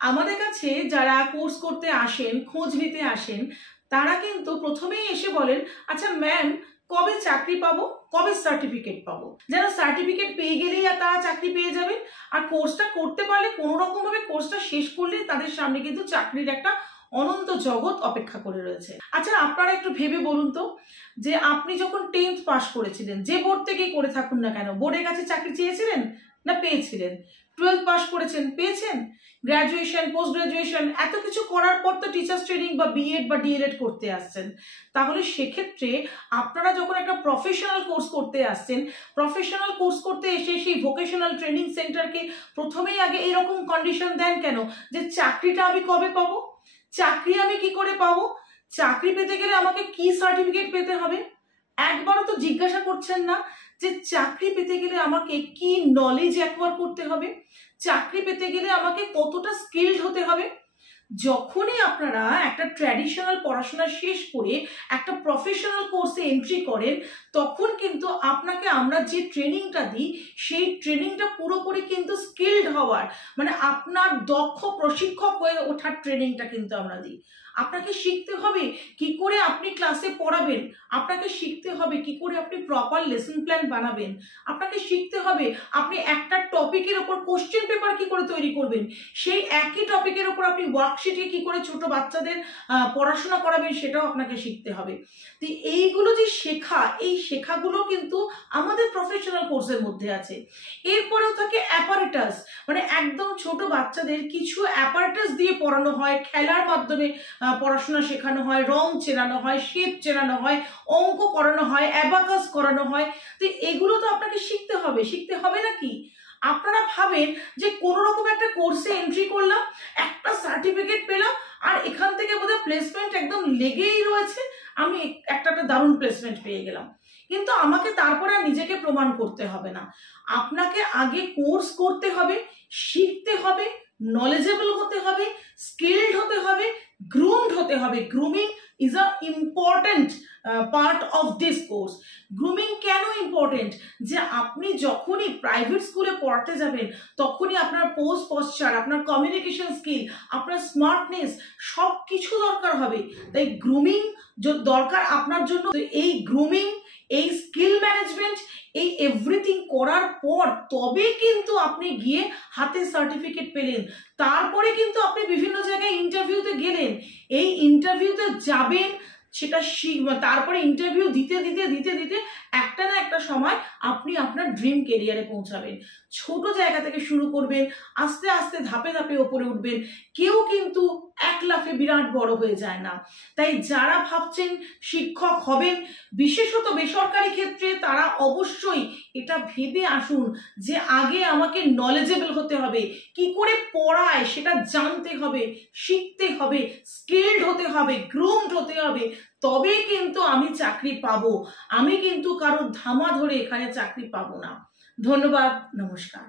আমাদের কাছে যারা কোর্স করতে আসেন, খোঁজ নিতে আসেন, তারা কিন্তু প্রথমেই এসে বলেন, আচ্ছা ম্যাম কবে চাকরি পাবো, কবে সার্টিফিকেট পাবো? যেন সার্টিফিকেট পেয়ে গেলেই আর তারা চাকরি পেয়ে যাবেন, আর কোর্সটা করতে পারলে কোনো রকম ভাবে কোর্সটা শেষ করলেই তাদের সামনে কিন্তু চাকরির একটা অনন্ত জগৎ অপেক্ষা করে রয়েছে। আচ্ছা আপনারা একটু ভেবে বলুন তো, যে আপনি যখন 10th পাস করেছিলেন, যে বোর্ড থেকেই করে থাকুন না কেন, বোর্ডের কাছে চাকরি চেয়েছিলেন না পেয়েছিলেন? 12th পাস করেছেন, পেয়েছেন? গ্র্যাজুয়েশন, পোস্ট গ্র্যাজুয়েশন এত কিছু করার পর তো টিচার্স ট্রেনিং বা বিএড বা ডিএলএড করতে আসছেন। তাহলে সেক্ষেত্রে আপনারা যখন একটা প্রফেশনাল কোর্স করতে আসছেন, প্রফেশনাল কোর্স করতে এসে সেই ভোকেশনাল ট্রেনিং সেন্টারকে প্রথমেই আগে এরকম কন্ডিশন দেন কেন, যে চাকরিটা আমি কবে পাবো, চাকরি আমি কি করে পাবো, চাকরি পেতে গেলে আমাকে কি সার্টিফিকেট পেতে হবে? একবারও তো জিজ্ঞাসা করছেন না যে চাকরি পেতে গেলে আমাকে কি নলেজ অ্যাকোয়ার করতে হবে, চাকরি পেতে গেলে আমাকে কতটা স্কিলড হতে হবে। যখনই আপনারা একটা ট্র্যাডিশনাল পড়াশোনা শেষ করে একটা প্রফেশনাল কোর্সে এন্ট্রি করেন, তখন কিন্তু আপনাকে আমরা যে ট্রেনিংটা দিই, সেই ট্রেনিংটা পুরোপুরি কিন্তু স্কিলড হওয়ার, মানে আপনার দক্ষ প্রশিক্ষক হয়ে ওঠার ট্রেনিংটা কিন্তু আমরা দিই। আপনাকে শিখতে হবে কি করে আপনি ক্লাসে পড়াবেন, আপনাকে শিখতে হবে কি করে আপনি প্রপার লেসন প্ল্যান বানাবেন, আপনাকে শিখতে হবে আপনি একটা টপিকের ওপর কোশ্চেন পেপার কি করে তৈরি করবেন, সেই একই টপিকের ওপর আপনি ওয়ার্কশিটে কি করে ছোট বাচ্চাদের পড়াশোনা করাবেন, সেটাও আপনাকে শিখতে হবে। তো এইগুলো যে শেখা, এই শেখাগুলো কিন্তু আমাদের প্রফেশনাল কোর্সের মধ্যে আছে। এরপরেও থাকে অ্যাপারেটাস, মানে একদম ছোট বাচ্চাদের কিছু অ্যাপারেটাস দিয়ে পড়ানো হয়, খেলার মাধ্যমে পড়াশোনা শেখানো হয়, রং চেনানো হয়, শেপ চেনানো হয়, অঙ্ক করানো হয়, অ্যাবাকাস করানো হয়। তো এগুলো তো আপনাকে শিখতে হবে, শিখতে হবে নাকি? আপনারা ভাবেন যে কোনো রকম একটা কোর্সে এন্ট্রি করলাম, একটা সার্টিফিকেট পেলাম, আর এখান থেকে বোধহয় প্লেসমেন্ট একদম লেগেই রয়েছে, আমি একটা দারুণ প্লেসমেন্ট পেয়ে গেলাম। কিন্তু আমাকে তারপরে নিজেকে প্রমাণ করতে হবে না, আপনাকে আগে কোর্স করতে হবে, শিখতে হবে, নলেজেবল হতে হবে, স্কিলড হতে হবে, গ্রুমড হতে হবে। Grooming is a important part of this course. Grooming কেন ইম্পর্টেন্ট? যে আপনি যখনই প্রাইভেট স্কুলে পড়াতে যাবেন, তখনই আপনার পোজ পশ্চার, আপনার কমিউনিকেশন স্কিল, আপনার স্মার্টনেস সব কিছু দরকার হবে। তাই গ্রুমিং দরকার আপনার জন্য। এই গ্রুমিং, এই স্কিল ম্যানেজমেন্ট, এই এভরিথিং করার পর তবে কিন্তু আপনি গিয়ে হাতে সার্টিফিকেট পেলেন, তারপরে কিন্তু আপনি বিভিন্ন জায়গায় ইন্টারভিউতে গেলেন। এই ইন্টারভিউতে যাবেন, সেটা তারপরে ইন্টারভিউ দিতে দিতে দিতে দিতে একটা না একটা সময় আপনি আপনার ড্রিম কেরিয়ারে পৌঁছাবেন। ছোট জায়গা থেকে শুরু করবেন, আস্তে আস্তে ধাপে ধাপে ওপরে উঠবেন। কেউ কিন্তু এক লাফে বিরাট বড় হয়ে যায় না। তাই যারা ভাবছেন শিক্ষক হবেন, বিশেষত বেসরকারি ক্ষেত্রে, তারা অবশ্যই এটা ভেবে আসুন যে আগে আমাকে নলেজেবল হতে হবে, কি করে পড়ায় সেটা জানতে হবে, শিখতে হবে, স্কিলড হতে হবে, গ্রুমড হতে হবে, তবে কিন্তু আমি চাকরি পাবো। আমি কিন্তু কারোর ধামা ধরে এখানে চাকরি পাবো না। ধন্যবাদ, নমস্কার।